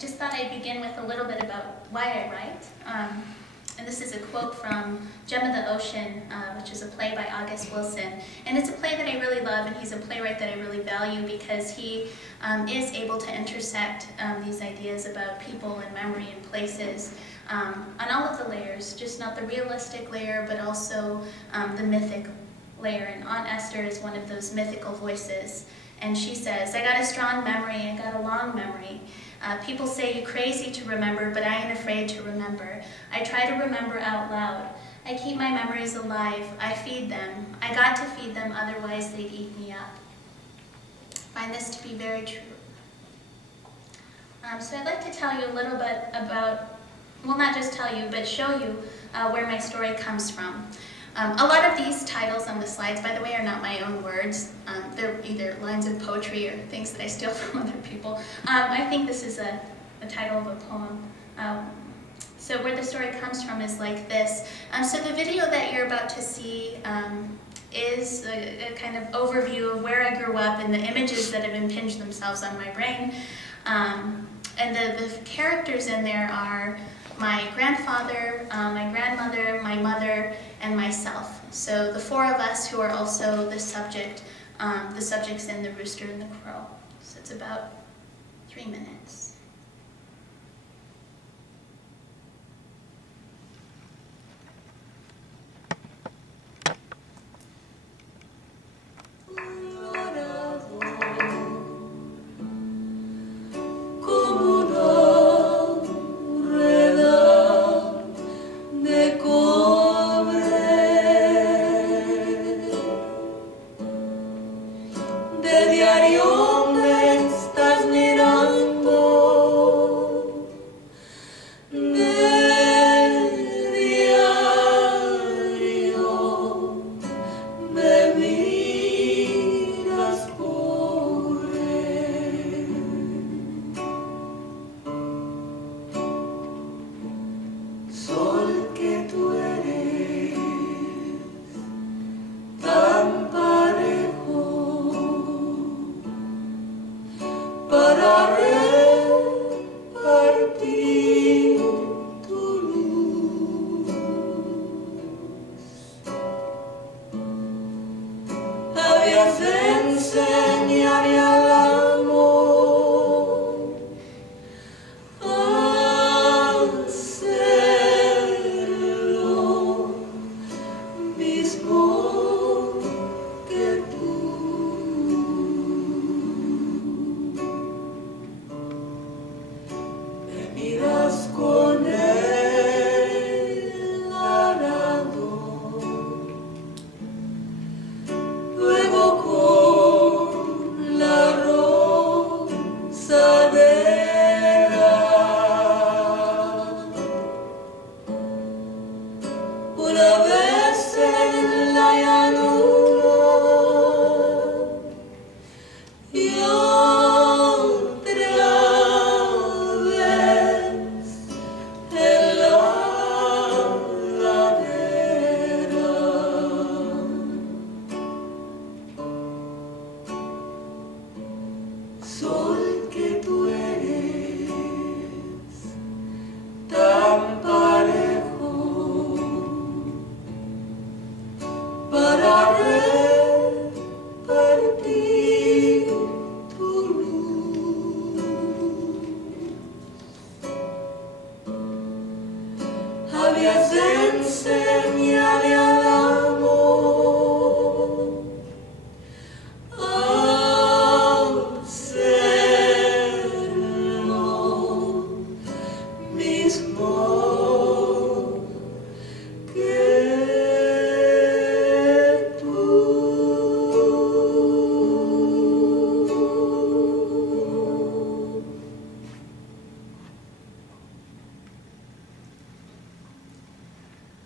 just thought I'd begin with a little bit about why I write. And this is a quote from Gem of the Ocean, which is a play by August Wilson. And it's a play that I really love, and he's a playwright that I really value because he is able to intersect these ideas about people and memory and places on all of the layers, just not the realistic layer, but also the mythic layer. And Aunt Esther is one of those mythical voices. And she says, "I got a strong memory, I got a long memory. People say you're crazy to remember, but I ain't afraid to remember. I try to remember out loud. I keep my memories alive. I feed them. I got to feed them, otherwise they'd eat me up." I find this to be very true. So I'd like to tell you a little bit about, well, not just tell you, but show you where my story comes from. A lot of these titles on the slides, by the way, are not my own words. They're either lines of poetry or things that I steal from other people. I think this is a title of a poem. So where the story comes from is like this. So the video that you're about to see is a kind of overview of where I grew up and the images that have impinged themselves on my brain. And the characters in there are my grandfather, my grandmother, my mother, and myself. So the four of us who are also the subjects in The Rooster and the Crow. So it's about 3 minutes.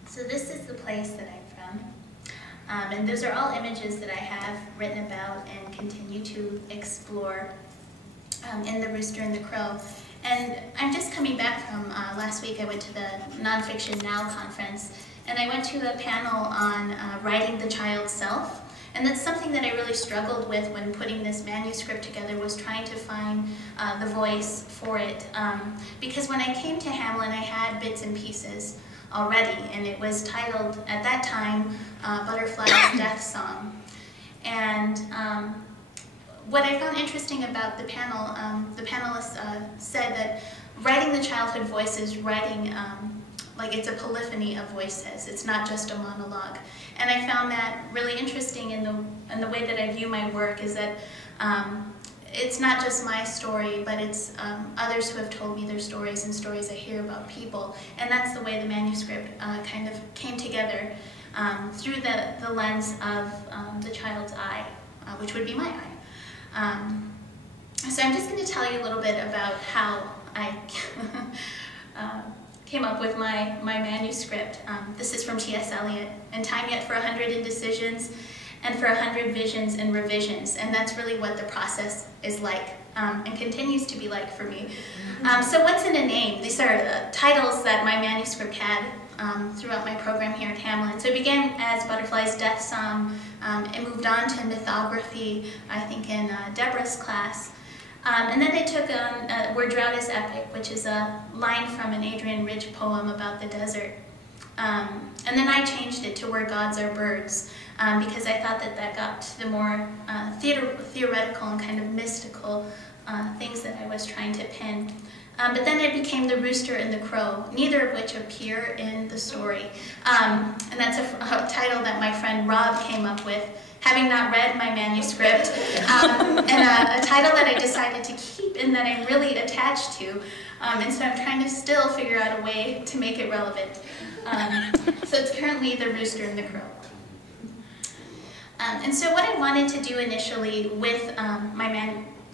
So this is the place that I'm from. And those are all images that I have written about and continue to explore in The Rooster and the Crow. And I'm just coming back from, last week I went to the Nonfiction Now conference, and I went to a panel on writing the child self. And that's something that I really struggled with when putting this manuscript together, was trying to find the voice for it. Because when I came to Hamline, I had bits and pieces already, and it was titled, at that time, Butterfly's Death Song. And what I found interesting about the panel, the panelists said that writing the childhood voices, writing like it's a polyphony of voices. It's not just a monologue. And I found that really interesting in the way that I view my work, is that it's not just my story, but it's others who have told me their stories and stories I hear about people. And that's the way the manuscript kind of came together through the lens of the child's eye, which would be my eye. So I'm just going to tell you a little bit about how I came up with my manuscript. This is from T.S. Eliot, and time yet for 100 indecisions, and for 100 visions and revisions. And that's really what the process is like, and continues to be like for me. So what's in a name? These are titles that my manuscript had throughout my program here at Hamline. So it began as Butterfly's Death Song. It moved on to mythography, I think in Deborah's class. And then they took on Where Drought is Epic, which is a line from an Adrian Rich poem about the desert. And then I changed it to Where Gods Are Birds, because I thought that that got to the more theoretical and kind of mystical things that I was trying to pin. But then it became The Rooster and the Crow, neither of which appear in the story. And that's a title that my friend Rob came up with, having not read my manuscript, and a title that I decided to keep and that I'm really attached to. And so I'm trying to still figure out a way to make it relevant. So it's currently The Rooster and the Crow. And so what I wanted to do initially with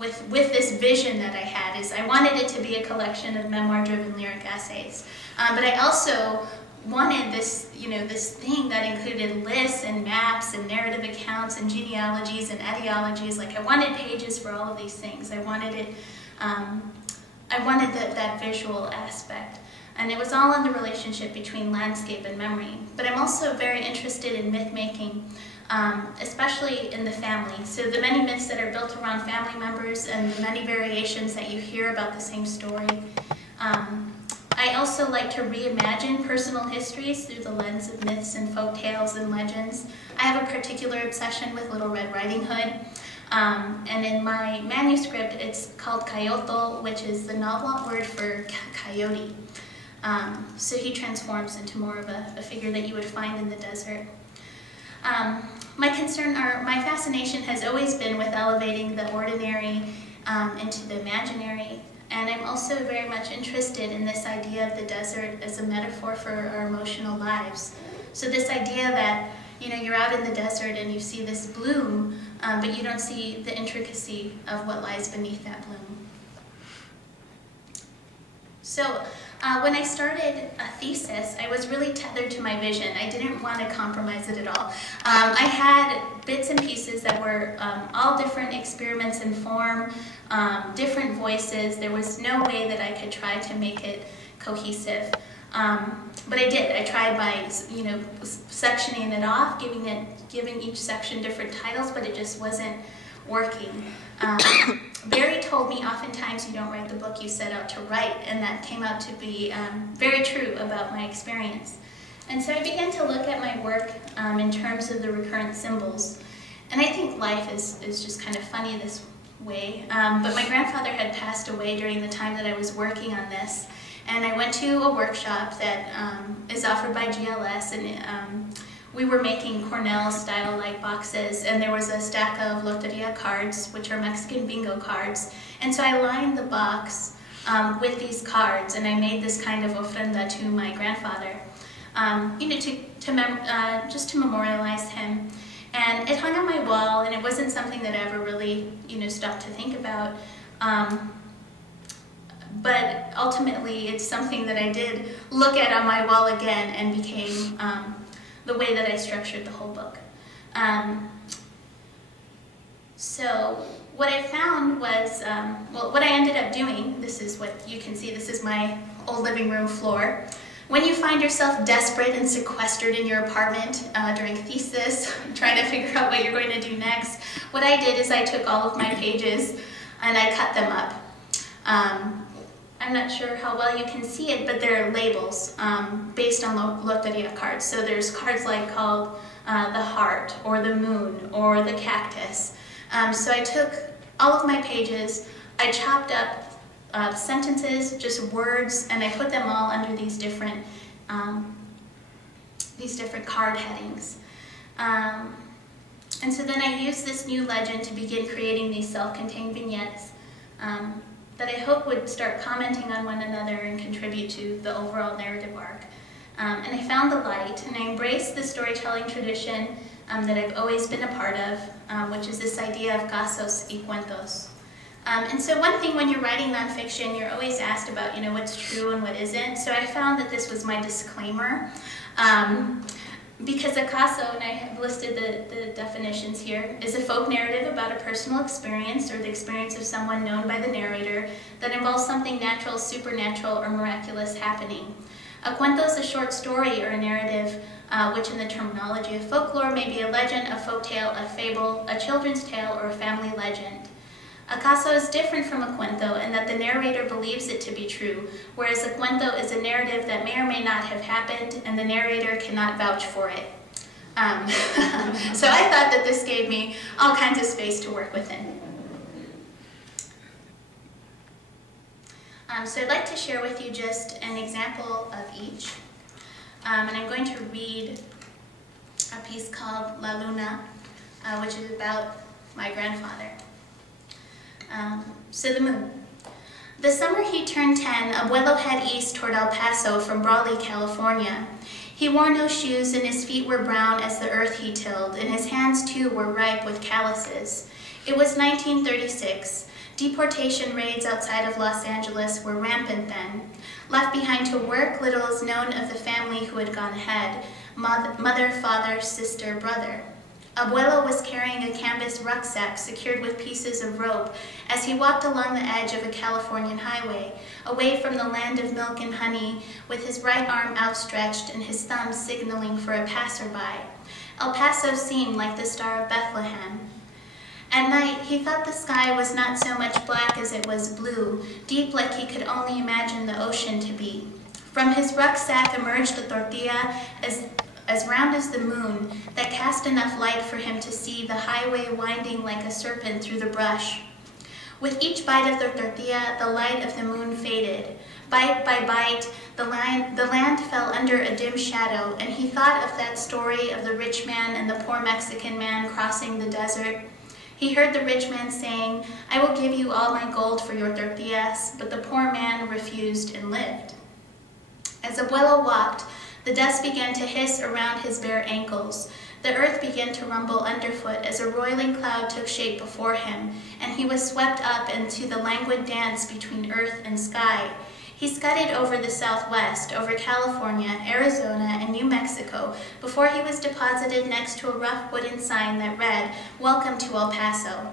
with this vision that I had is I wanted it to be a collection of memoir-driven lyric essays. But I also wanted this, this thing that included lists and maps and narrative accounts and genealogies and etiologies. Like, I wanted pages for all of these things. I wanted it, I wanted that visual aspect. And it was all in the relationship between landscape and memory. But I'm also very interested in myth making, especially in the family. So the many myths that are built around family members and the many variations that you hear about the same story. I also like to reimagine personal histories through the lens of myths and folk tales and legends. I have a particular obsession with Little Red Riding Hood. And in my manuscript, it's called Coyote, which is the Nahuatl word for coyote. So he transforms into more of a figure that you would find in the desert. My concern, or my fascination, has always been with elevating the ordinary into the imaginary. And I'm also very much interested in this idea of the desert as a metaphor for our emotional lives. So this idea that, you're out in the desert and you see this bloom, but you don't see the intricacy of what lies beneath that bloom. So when I started a thesis, I was really tethered to my vision. I didn't want to compromise it at all. I had bits and pieces that were all different experiments in form, different voices. There was no way that I could try to make it cohesive. But I did. I tried by, sectioning it off, giving each section different titles, but it just wasn't working. Barry told me oftentimes you don't write the book you set out to write, and that came out to be very true about my experience. And so I began to look at my work in terms of the recurrent symbols. And I think life is just kind of funny this way. But my grandfather had passed away during the time that I was working on this. And I went to a workshop that is offered by GLS, and we were making Cornell-style-like boxes, and there was a stack of Loteria cards, which are Mexican bingo cards. And so I lined the box with these cards, and I made this kind of ofrenda to my grandfather, just to memorialize him. And it hung on my wall, and it wasn't something that I ever really, stopped to think about. But ultimately, it's something that I did look at on my wall again and became the way that I structured the whole book. So what I found was, what I ended up doing, this is what you can see, this is my old living room floor. When you find yourself desperate and sequestered in your apartment during thesis, trying to figure out what you're going to do next, what I did is I took all of my pages and I cut them up. I'm not sure how well you can see it, but they're labels based on loteria cards. So there's cards like called the heart, or the moon, or the cactus. So I took all of my pages, I chopped up sentences, just words, and I put them all under these different card headings. And so then I used this new legend to begin creating these self-contained vignettes that I hope would start commenting on one another and contribute to the overall narrative arc. And I found the light, and I embraced the storytelling tradition that I've always been a part of, which is this idea of casos y cuentos. And so one thing when you're writing nonfiction, you're always asked about, what's true and what isn't. So I found that this was my disclaimer. Because a caso, and I have listed the definitions here, is a folk narrative about a personal experience or the experience of someone known by the narrator that involves something natural, supernatural, or miraculous happening. A cuento is a short story or a narrative, which in the terminology of folklore may be a legend, a folktale, a fable, a children's tale, or a family legend. A caso is different from a cuento in that the narrator believes it to be true, whereas a cuento is a narrative that may or may not have happened, and the narrator cannot vouch for it. So I thought that this gave me all kinds of space to work within. So I'd like to share with you just an example of each. And I'm going to read a piece called La Luna, which is about my grandfather. So the moon. The summer he turned 10, Abuelo head east toward El Paso from Brawley, California. He wore no shoes and his feet were brown as the earth he tilled, and his hands too were ripe with calluses. It was 1936. Deportation raids outside of Los Angeles were rampant then. Left behind to work, little is known of the family who had gone ahead: mother, father, sister, brother. Abuelo was carrying a canvas rucksack secured with pieces of rope as he walked along the edge of a Californian highway, away from the land of milk and honey, with his right arm outstretched and his thumb signaling for a passerby. El Paso seemed like the Star of Bethlehem. At night, he thought the sky was not so much black as it was blue, deep like he could only imagine the ocean to be. From his rucksack emerged a tortilla as round as the moon, that cast enough light for him to see the highway winding like a serpent through the brush. With each bite of the tortilla, the light of the moon faded. Bite by bite, the land fell under a dim shadow, and he thought of that story of the rich man and the poor Mexican man crossing the desert. He heard the rich man saying, "I will give you all my gold for your tortillas," but the poor man refused and lived. As Abuelo walked, the dust began to hiss around his bare ankles. The earth began to rumble underfoot as a roiling cloud took shape before him, and he was swept up into the languid dance between earth and sky. He scudded over the southwest, over California, Arizona, and New Mexico, before he was deposited next to a rough wooden sign that read, "Welcome to El Paso."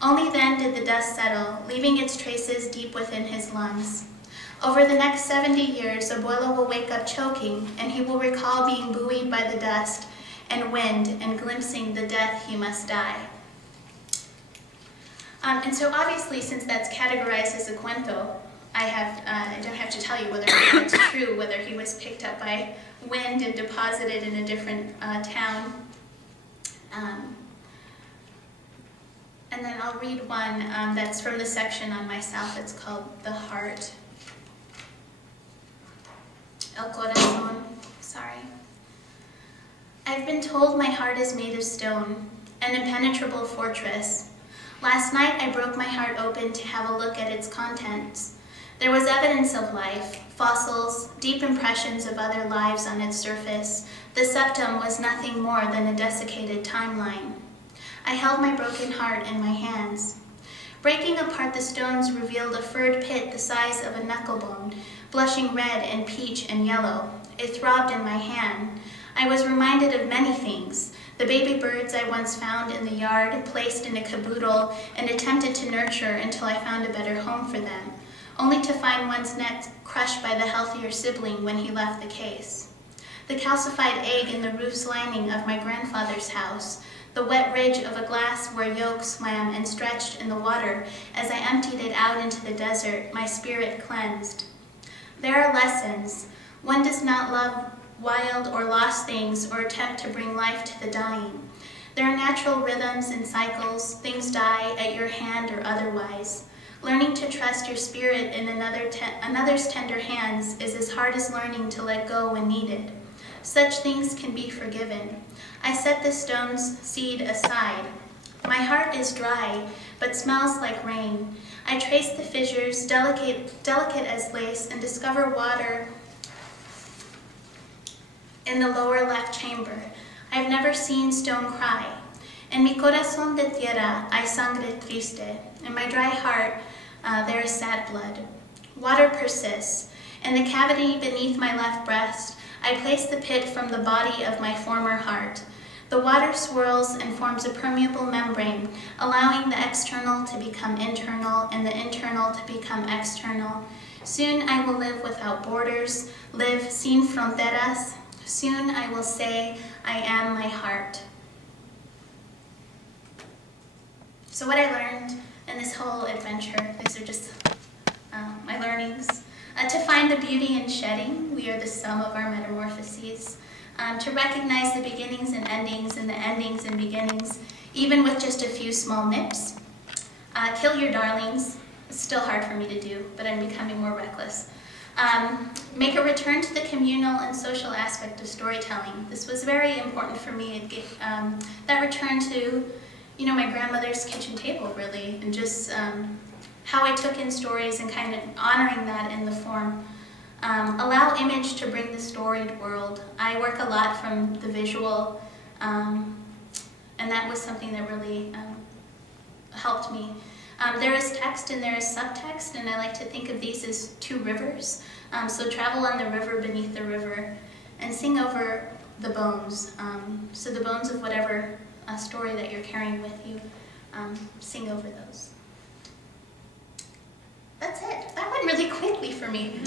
Only then did the dust settle, leaving its traces deep within his lungs. Over the next 70 years, Abuelo will wake up choking, and he will recall being buoyed by the dust and wind and glimpsing the death he must die. And so obviously, since that's categorized as a cuento, I don't have to tell you whether it's true, whether he was picked up by wind and deposited in a different town. And then I'll read one that's from the section on myself. It's called The Heart. El Corazón, sorry. I've been told my heart is made of stone, an impenetrable fortress. Last night I broke my heart open to have a look at its contents. There was evidence of life, fossils, deep impressions of other lives on its surface. The septum was nothing more than a desiccated timeline. I held my broken heart in my hands. Breaking apart the stones revealed a furred pit the size of a knucklebone, blushing red and peach and yellow. It throbbed in my hand. I was reminded of many things. The baby birds I once found in the yard, placed in a caboodle, and attempted to nurture until I found a better home for them. only to find one's neck crushed by the healthier sibling when he left the case. The calcified egg in the roof's lining of my grandfather's house, the wet ridge of a glass where yolk swam and stretched in the water as I emptied it out into the desert, my spirit cleansed. There are lessons. One does not love wild or lost things or attempt to bring life to the dying. There are natural rhythms and cycles. Things die at your hand or otherwise. Learning to trust your spirit in another's tender hands is as hard as learning to let go when needed. Such things can be forgiven. I set the stone's seed aside. My heart is dry, but smells like rain. I trace the fissures, delicate as lace, and discover water in the lower left chamber. I've never seen stone cry. En mi corazón de tierra hay sangre triste. In my dry heart, there is sad blood. Water persists. In the cavity beneath my left breast, I place the pit from the body of my former heart. The water swirls and forms a permeable membrane, allowing the external to become internal and the internal to become external. Soon I will live without borders, live sin fronteras. Soon I will say, I am my heart. So what I learned in this whole adventure, these are just my learnings. To find the beauty in shedding, we are the sum of our metamorphoses. To recognize the beginnings and the endings and beginnings, even with just a few small nips. Kill your darlings. It's still hard for me to do, but I'm becoming more reckless. Make a return to the communal and social aspect of storytelling. This was very important for me. That return to, my grandmother's kitchen table, really, and just how I took in stories and kind of honoring that in the form. Allow image to bring the storied world. I work a lot from the visual, and that was something that really helped me. There is text and there is subtext, and I like to think of these as two rivers. So travel on the river beneath the river and sing over the bones. So the bones of whatever story that you're carrying with you, sing over those. That's it. That went really quickly for me.